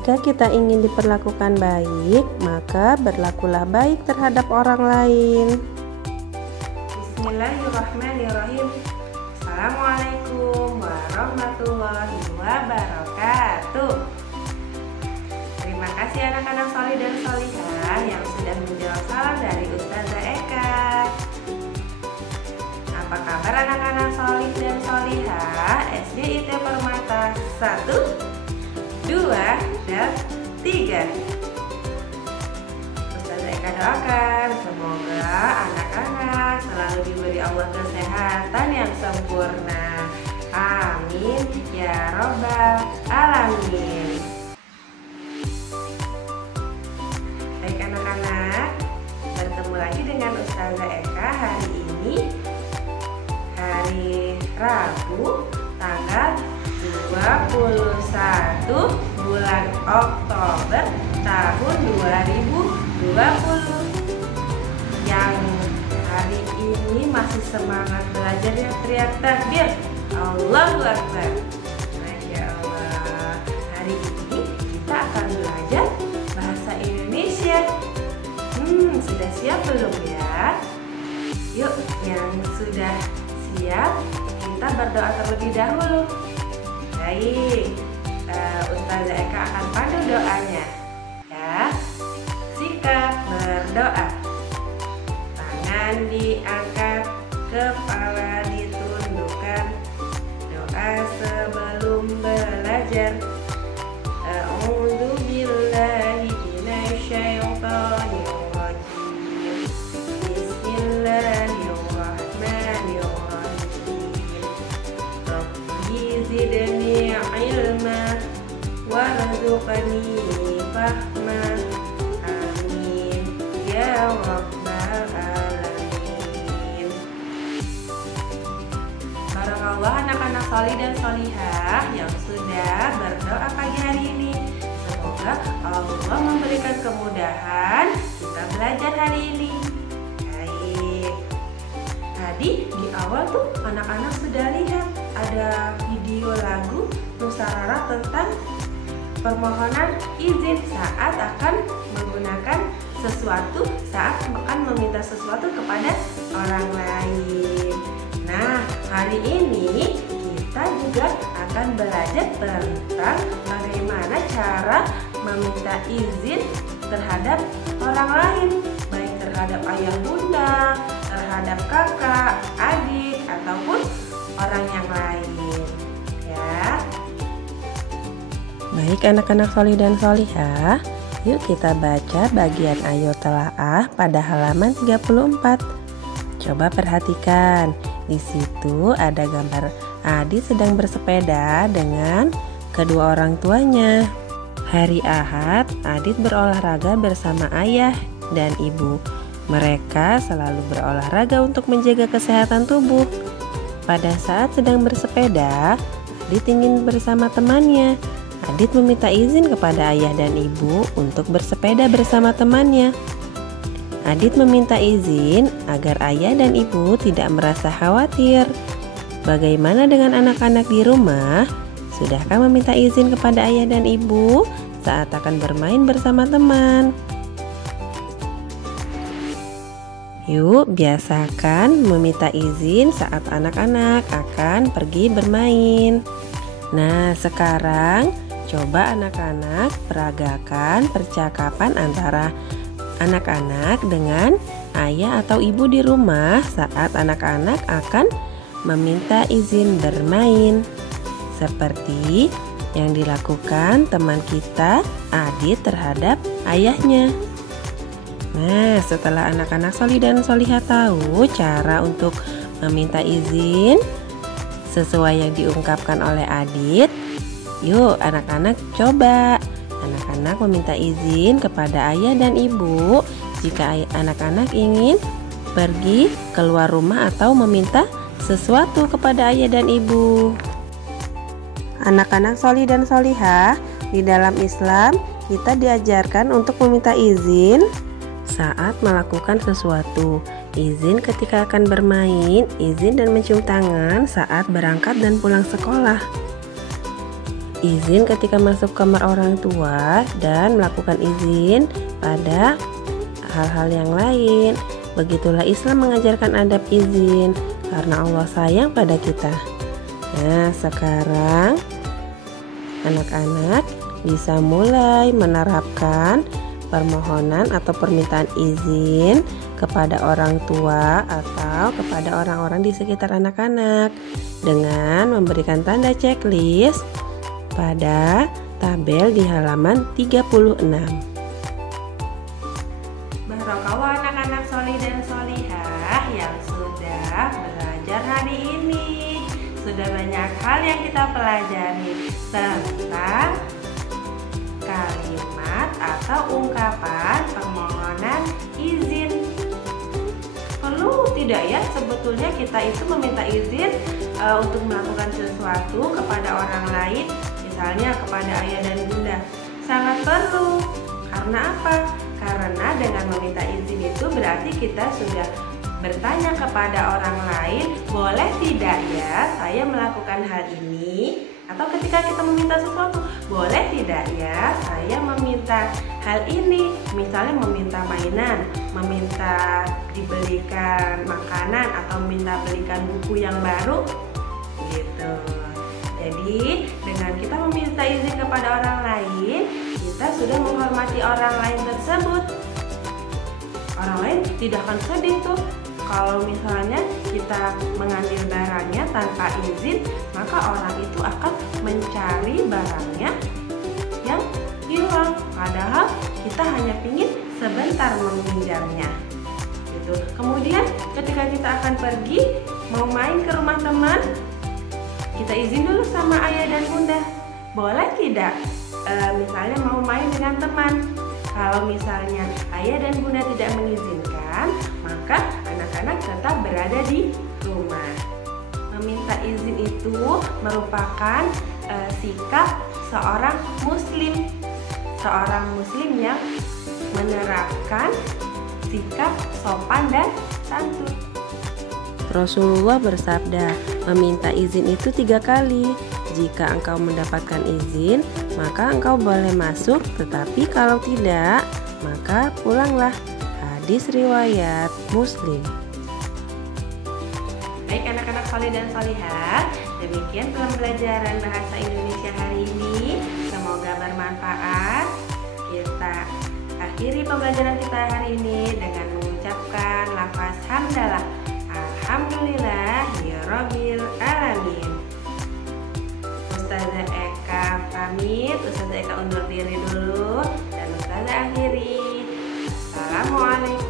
Jika kita ingin diperlakukan baik, maka berlakulah baik terhadap orang lain. Bismillahirrahmanirrahim. Assalamualaikum warahmatullahi wabarakatuh. Terima kasih anak-anak solih dan solihah yang sudah menjawab salam dari Ustazah Eka. Apa kabar anak-anak solih dan solihah SD IT Permata 1, 2, dan 3? Ustazah Eka doakan semoga anak-anak selalu diberi Allah kesehatan yang sempurna. Amin ya robbal alamin. Baik anak-anak, bertemu lagi dengan Ustazah Eka hari ini, hari Rabu, tanggal 21 bulan Oktober tahun 2020. Yang hari ini masih semangat belajar ya, teriak takbir Allahu Akbar. Masya Allah. Hari ini kita akan belajar bahasa Indonesia. Sudah siap belum ya? Yuk, yang sudah siap kita berdoa terlebih dahulu. Baik, Ustazah Eka akan pandu doanya ya. Sikap berdoa. Tangan diangkat, kepala ditundukkan. Doa sebelum belajar. A'udzu billahi minasyaitonir rajim. Bismillahirrahmanirrahim. Rabbi zidni ilma warzuqni fahma. Amin ya rabbal alamin. Barakallah anak-anak solih dan solihah yang sudah berdoa pagi hari ini. Semoga Allah memberikan kemudahan kita belajar hari ini. Baik. Tadi di awal tuh anak-anak sudah lihat ada video lagu Nusarara tentang permohonan izin saat akan menggunakan sesuatu, saat akan meminta sesuatu kepada orang lain. Nah, hari ini kita juga akan belajar tentang bagaimana cara meminta izin terhadap orang lain, baik terhadap ayah bunda, terhadap kakak, adik, ataupun orang yang lain ya. Baik anak-anak solih dan solihah, yuk kita baca bagian Ayo Telaah pada halaman 34. Coba perhatikan, di situ ada gambar Adit sedang bersepeda dengan kedua orang tuanya. Hari Ahad, Adit berolahraga bersama ayah dan ibu. Mereka selalu berolahraga untuk menjaga kesehatan tubuh. Pada saat sedang bersepeda, Adit ingin bersama temannya. Adit meminta izin kepada ayah dan ibu untuk bersepeda bersama temannya. Adit meminta izin agar ayah dan ibu tidak merasa khawatir. Bagaimana dengan anak-anak di rumah? Sudahkah meminta izin kepada ayah dan ibu saat akan bermain bersama teman? Yuk, biasakan meminta izin saat anak-anak akan pergi bermain. Nah, sekarang coba anak-anak peragakan percakapan antara anak-anak dengan ayah atau ibu di rumah saat anak-anak akan meminta izin bermain. Seperti yang dilakukan teman kita Adit terhadap ayahnya. Nah, setelah anak-anak Sholih dan Sholihah tahu cara untuk meminta izin sesuai yang diungkapkan oleh Adit, yuk anak-anak coba. Anak-anak meminta izin kepada ayah dan ibu jika anak-anak ingin pergi keluar rumah atau meminta sesuatu kepada ayah dan ibu. Anak-anak Sholih dan Sholihah, di dalam Islam kita diajarkan untuk meminta izin saat melakukan sesuatu. Izin ketika akan bermain, izin dan mencium tangan saat berangkat dan pulang sekolah. Izin ketika masuk kamar orang tua dan melakukan izin pada hal-hal yang lain. Begitulah Islam mengajarkan adab izin karena Allah sayang pada kita. Nah, sekarang anak-anak bisa mulai menerapkan permohonan atau permintaan izin kepada orang tua atau kepada orang-orang di sekitar anak-anak dengan memberikan tanda checklist pada tabel di halaman 36. Barakallah anak-anak Sholih dan Sholihah yang sudah belajar hari ini. Sudah banyak hal yang kita pelajari tentang kalimat atau ungkapan permohonan izin. Perlu tidak ya sebetulnya kita itu meminta izin untuk melakukan sesuatu kepada orang lain, misalnya kepada ayah dan bunda? Sangat perlu. Karena apa? Karena dengan meminta izin itu berarti kita sudah bertanya kepada orang lain, boleh tidak ya saya melakukan hal ini? Atau ketika kita meminta sesuatu, boleh tidak ya saya meminta hal ini? Misalnya meminta mainan, meminta dibelikan makanan, atau minta belikan buku yang baru gitu. Jadi dengan kita meminta izin kepada orang lain, kita sudah menghormati orang lain tersebut. Orang lain tidak akan sedih tuh kalau misalnya kita mengambil barangnya tanpa izin, maka orang itu akan mencari barangnya yang hilang. Padahal kita hanya ingin sebentar meminjamnya. Gitu. Kemudian ketika kita akan pergi mau main ke rumah teman, kita izin dulu sama ayah dan bunda. Boleh tidak? Misalnya mau main dengan teman. Kalau misalnya ayah dan bunda tidak mengizinkan, maka anak-anak tetap berada di rumah. Meminta izin itu merupakan sikap seorang muslim. Seorang muslim yang menerapkan sikap sopan dan santun. Rasulullah bersabda, meminta izin itu 3 kali. Jika engkau mendapatkan izin, maka engkau boleh masuk, tetapi kalau tidak, maka pulanglah. Hadis riwayat Muslim. Baik anak-anak Sholih dan Sholihah, demikian pembelajaran bahasa Indonesia hari ini. Semoga bermanfaat. Kita akhiri pembelajaran kita hari ini dengan mengucapkan lafaz hamdalah. Alhamdulillahirabbil alamin. Ustazah Eka pamit, Ustazah Eka undur diri dulu, dan Ustazah akhiri. Assalamualaikum